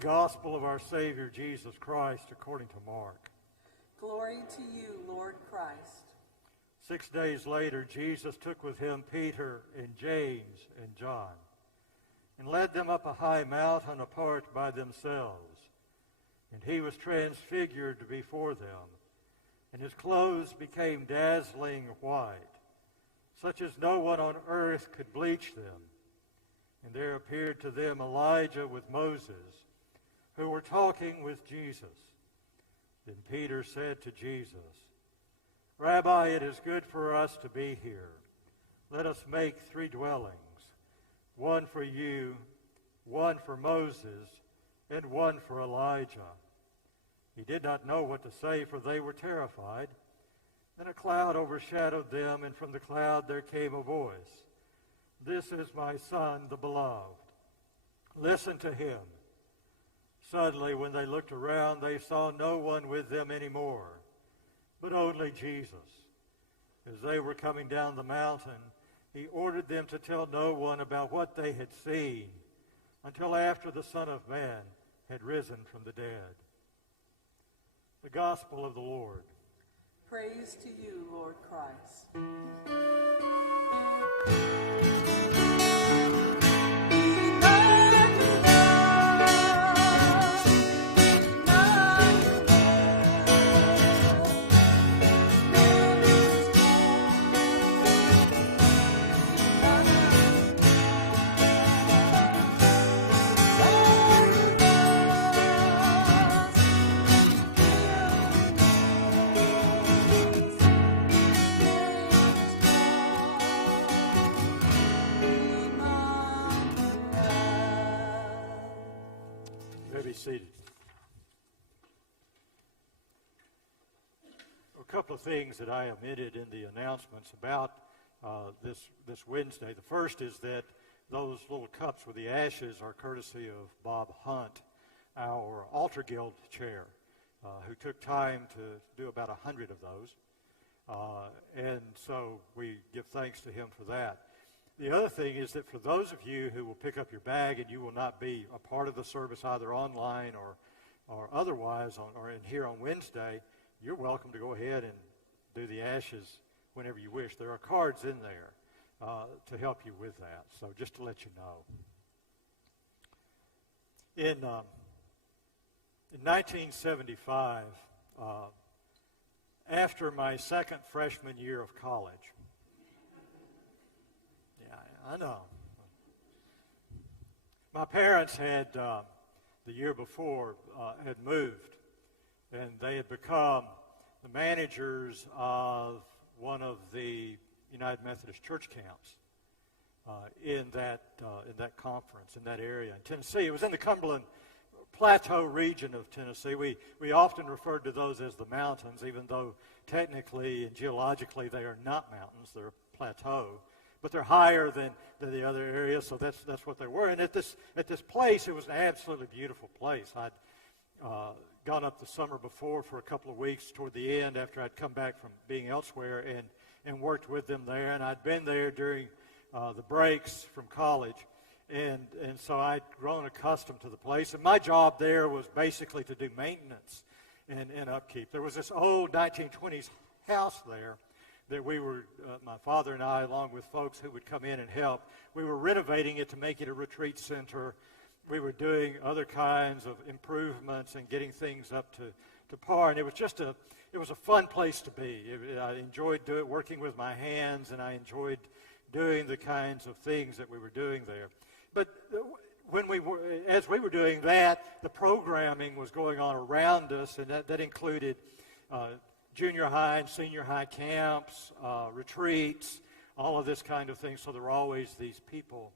gospel of our Savior Jesus Christ according to Mark. Glory to you, Lord Christ. 6 days later, Jesus took with him Peter and James and John and led them up a high mountain apart by themselves. And he was transfigured before them, and his clothes became dazzling white, such as no one on earth could bleach them. And there appeared to them Elijah with Moses, who were talking with Jesus. Then Peter said to Jesus, Rabbi, it is good for us to be here. Let us make 3 dwellings, one for you, one for Moses, and one for Elijah. He did not know what to say, for they were terrified. Then a cloud overshadowed them, and from the cloud there came a voice. This is my Son, the beloved. Listen to him. Suddenly, when they looked around, they saw no one with them anymore, but only Jesus. As they were coming down the mountain, he ordered them to tell no one about what they had seen until after the Son of Man had risen from the dead. The Gospel of the Lord. Praise to you, Lord Christ. Be seated. A couple of things that I omitted in the announcements about this Wednesday. The first is that those little cups with the ashes are courtesy of Bob Hunt, our Altar Guild chair, who took time to do about 100 of those. And so we give thanks to him for that. The other thing is that for those of you who will pick up your bag and you will not be a part of the service either online or otherwise or in here on Wednesday, you're welcome to go ahead and do the ashes whenever you wish. There are cards in there to help you with that, so just to let you know. In 1975, after my second freshman year of college, I know. My parents had, the year before, had moved, and they had become the managers of one of the United Methodist Church camps in that conference, in that area in Tennessee. It was in the Cumberland Plateau region of Tennessee. We often referred to those as the mountains, even though technically and geologically they are not mountains, they're a plateau. But they're higher than the other areas, so that's what they were. And at this place, it was an absolutely beautiful place. I'd gone up the summer before for a couple of weeks toward the end after I'd come back from being elsewhere and worked with them there. And I'd been there during the breaks from college. And so I'd grown accustomed to the place. And my job there was basically to do maintenance and upkeep. There was this old 1920s house there that we were, my father and I, along with folks who would come in and help, we were renovating it to make it a retreat center. We were doing other kinds of improvements and getting things up to par. And it was just a fun place to be. I enjoyed working with my hands, and I enjoyed doing the kinds of things that we were doing there. But as we were doing that, the programming was going on around us, and that included junior high and senior high camps, retreats, all of this kind of thing. So there were always these people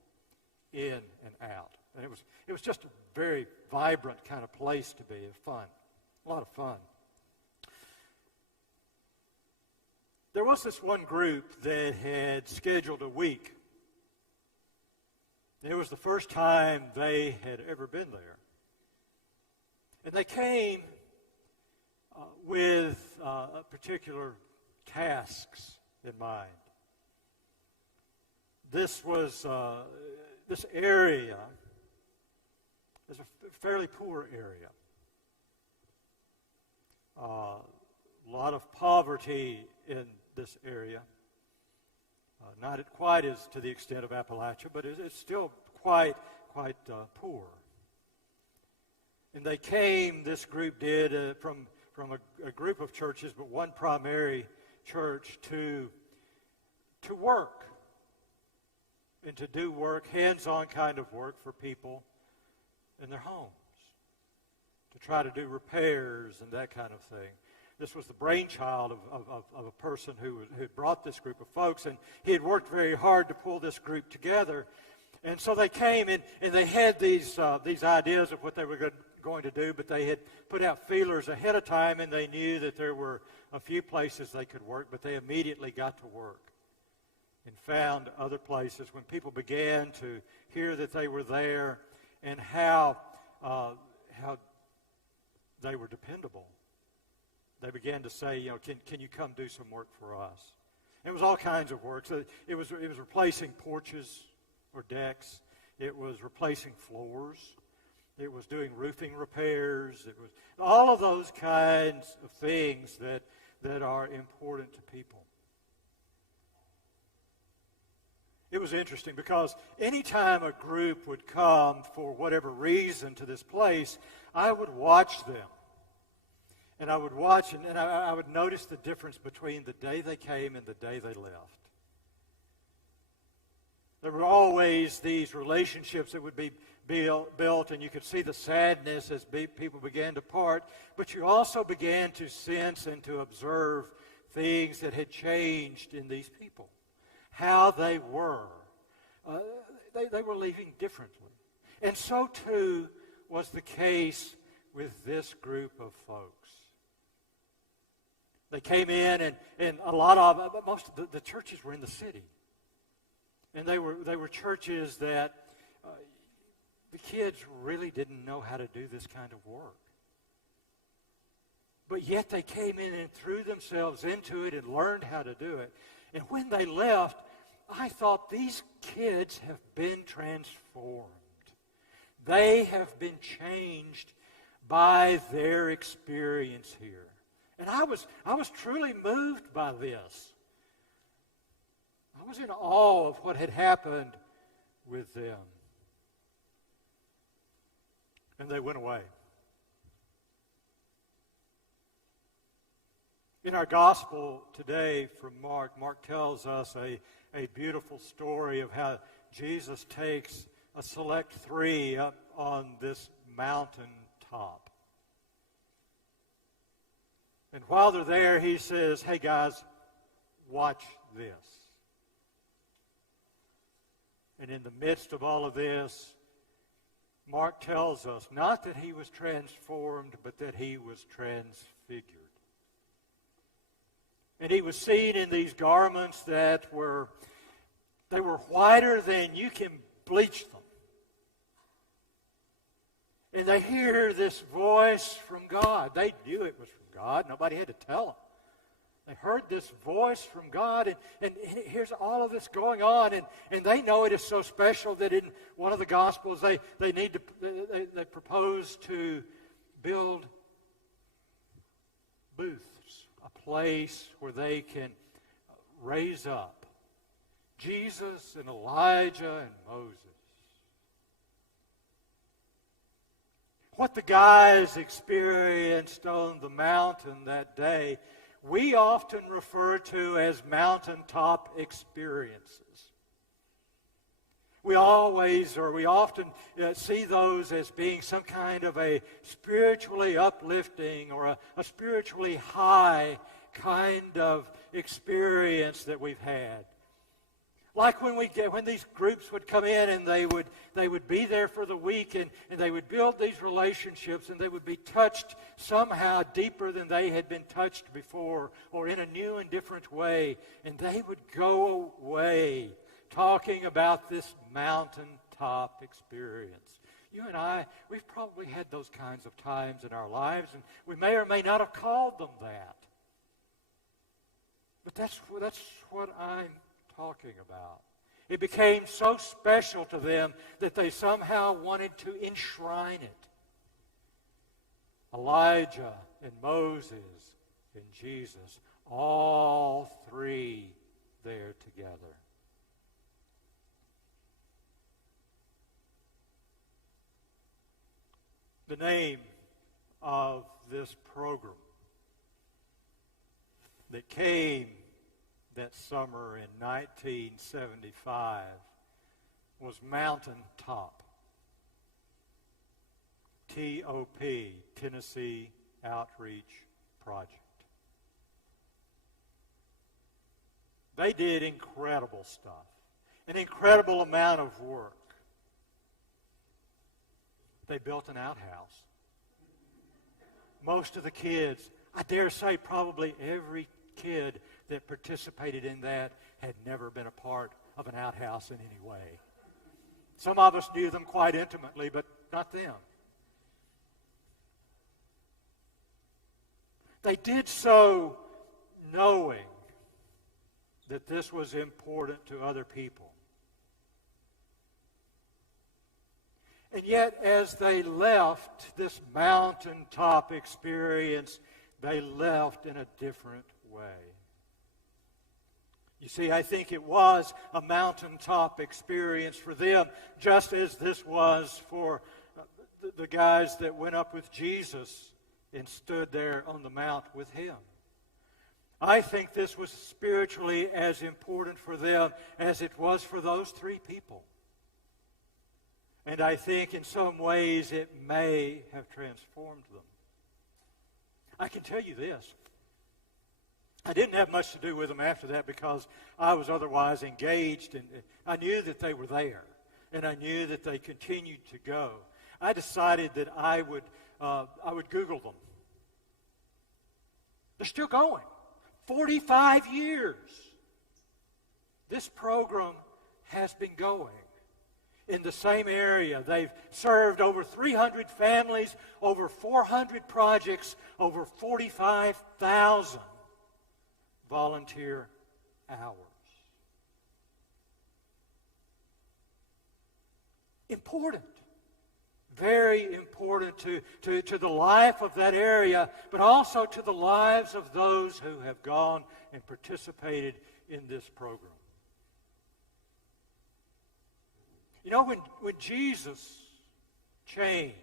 in and out. And it was just a very vibrant kind of place to be. It was fun, a lot of fun. There was this one group that had scheduled a week. It was the first time they had ever been there. And they came with particular tasks in mind. This area is a fairly poor area. A lot of poverty in this area. Not quite as to the extent of Appalachia, but it's still quite poor. And they came, this group did, from a group of churches, but one primary church, to work. And to do work, hands-on kind of work for people in their homes. To try to do repairs and that kind of thing. This was the brainchild of a person who had brought this group of folks, and he had worked very hard to pull this group together. And so they came, and they had these ideas of what they were going to do, but they had put out feelers ahead of time, and they knew that there were a few places they could work, but they immediately got to work and found other places when people began to hear that they were there and how they were dependable. They began to say, can you come do some work for us? And it was all kinds of work. So it was replacing porches or decks. It was replacing floors. It was doing roofing repairs. It was all of those kinds of things that are important to people. It was interesting because anytime a group would come for whatever reason to this place, I would watch them. And I would watch and I would notice the difference between the day they came and the day they left. There were always these relationships that would be built, and you could see the sadness as people began to part, but you also began to sense and to observe things that had changed in these people. How they were. They were leaving differently. And so too was the case with this group of folks. They came in, and a lot of, most of the churches were in the city. And they were churches that the kids really didn't know how to do this kind of work. But yet they came in and threw themselves into it and learned how to do it. And when they left, I thought these kids have been transformed. They have been changed by their experience here. And I was truly moved by this. I was in awe of what had happened with them. And they went away. In our gospel today from Mark tells us a beautiful story of how Jesus takes a select three up on this mountain top. And while they're there, he says, hey guys, watch this. And in the midst of all of this, Mark tells us not that he was transformed, but that he was transfigured. And he was seen in these garments that were whiter than you can bleach them. And they hear this voice from God. They knew it was from God. Nobody had to tell them. They heard this voice from God, and here's all of this going on, and they know it is so special that in one of the Gospels they propose to build booths, a place where they can raise up Jesus and Elijah and Moses. What the guys experienced on the mountain that day, we often refer to as mountaintop experiences. We often see those as being some kind of a spiritually uplifting or a spiritually high kind of experience that we've had. Like when these groups would come in and they would be there for the week and they would build these relationships and they would be touched somehow deeper than they had been touched before or in a new and different way. And they would go away talking about this mountaintop experience. You and I, we've probably had those kinds of times in our lives, and we may or may not have called them that. But that's what I'm talking about. It became so special to them that they somehow wanted to enshrine it. Elijah and Moses and Jesus, all three there together. The name of this program that came that summer in 1975 was Mountaintop. TOP, Tennessee Outreach Project. They did incredible stuff, an incredible amount of work. They built an outhouse. Most of the kids, I dare say probably every kid that participated in that had never been a part of an outhouse in any way. Some of us knew them quite intimately, but not them. They did so knowing that this was important to other people. And yet, as they left this mountaintop experience, they left in a different way. You see, I think it was a mountaintop experience for them, just as this was for the guys that went up with Jesus and stood there on the mount with him. I think this was spiritually as important for them as it was for those three people. And I think in some ways it may have transformed them. I can tell you this. I didn't have much to do with them after that because I was otherwise engaged, and I knew that they were there, and I knew that they continued to go. I decided that I would Google them. They're still going. 45 years. This program has been going in the same area. They've served over 300 families, over 400 projects, over 45,000 volunteer hours. Important. Very important to the life of that area, but also to the lives of those who have gone and participated in this program. You know, when Jesus changed,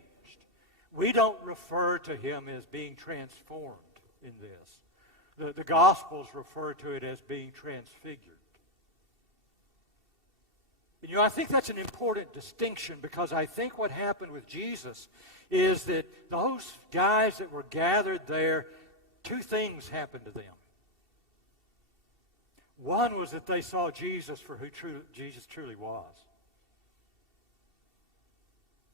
we don't refer to him as being transformed in this. The Gospels refer to it as being transfigured. And, you know, I think that's an important distinction because I think what happened with Jesus is that those guys that were gathered there, two things happened to them. One was that they saw Jesus for who Jesus truly was.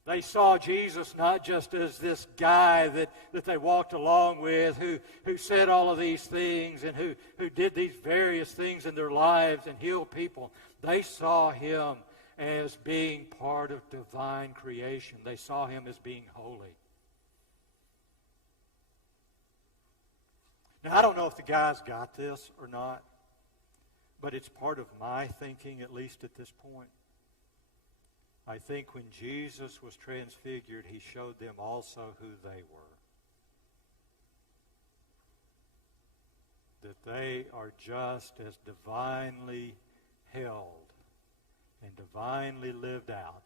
They saw Jesus not just as this guy that they walked along with who said all of these things and who did these various things in their lives and healed people. They saw him as being part of divine creation. They saw him as being holy. Now, I don't know if the guys got this or not, but it's part of my thinking, at least at this point. I think when Jesus was transfigured, he showed them also who they were. That they are just as divinely held and divinely lived out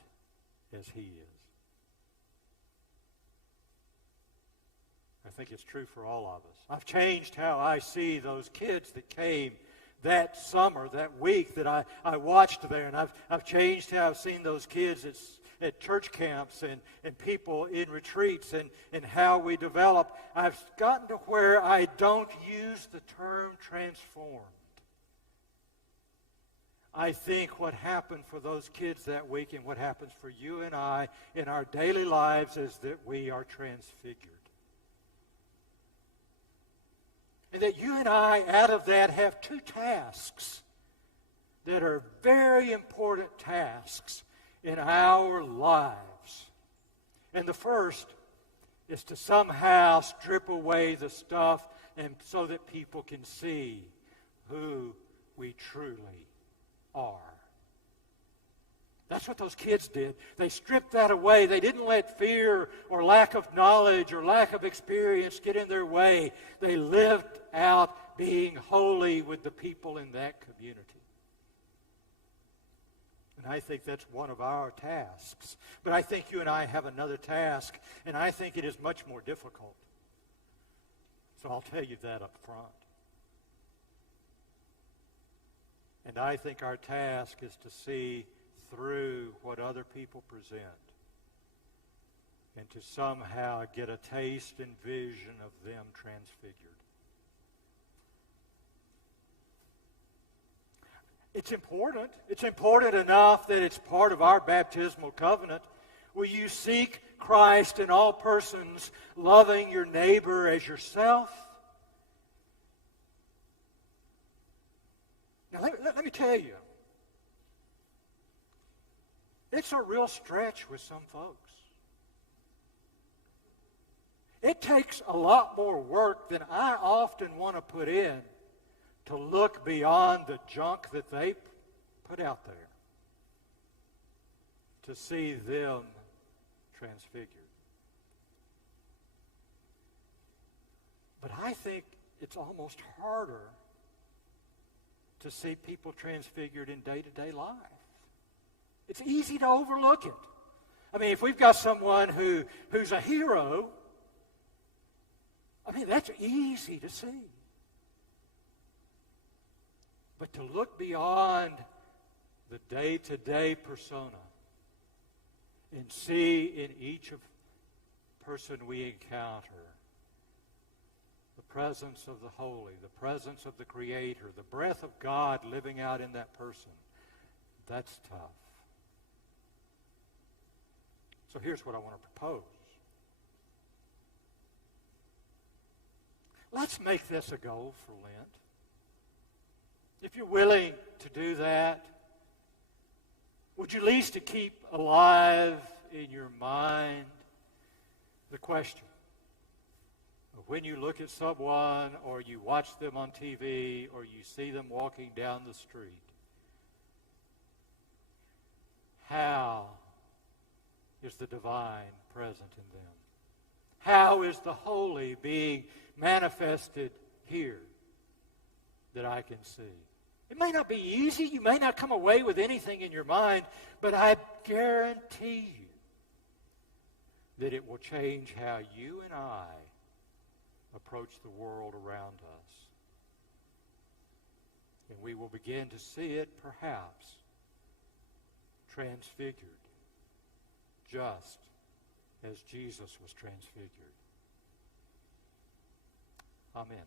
as he is. I think it's true for all of us. I've changed how I see those kids that came that summer, that week that I watched there, and I've changed how I've seen those kids at church camps and people in retreats and how we develop. I've gotten to where I don't use the term transformed. I think what happened for those kids that week and what happens for you and I in our daily lives is that we are transfigured. And that you and I, out of that, have two tasks that are very important tasks in our lives. And the first is to somehow strip away the stuff and so that people can see who we truly are. That's what those kids did. They stripped that away. They didn't let fear or lack of knowledge or lack of experience get in their way. They lived out being holy with the people in that community. And I think that's one of our tasks. But I think you and I have another task, and I think it is much more difficult. So I'll tell you that up front. And I think our task is to see through what other people present and to somehow get a taste and vision of them transfigured. It's important. It's important enough that it's part of our baptismal covenant. Will you seek Christ in all persons, loving your neighbor as yourself? Now, let me tell you, it's a real stretch with some folks. It takes a lot more work than I often want to put in to look beyond the junk that they put out there to see them transfigured. But I think it's almost harder to see people transfigured in day-to-day life. It's easy to overlook it. I mean, if we've got someone who's a hero, I mean, that's easy to see. But to look beyond the day-to-day persona and see in each person we encounter the presence of the holy, the presence of the Creator, the breath of God living out in that person, that's tough. So here's what I want to propose. Let's make this a goal for Lent. If you're willing to do that, would you at least to keep alive in your mind the question of when you look at someone or you watch them on TV or you see them walking down the street, how is the divine present in them? How is the holy being manifested here that I can see? It may not be easy. You may not come away with anything in your mind, but I guarantee you that it will change how you and I approach the world around us. And we will begin to see it, perhaps, transfigured, just as Jesus was transfigured. Amen.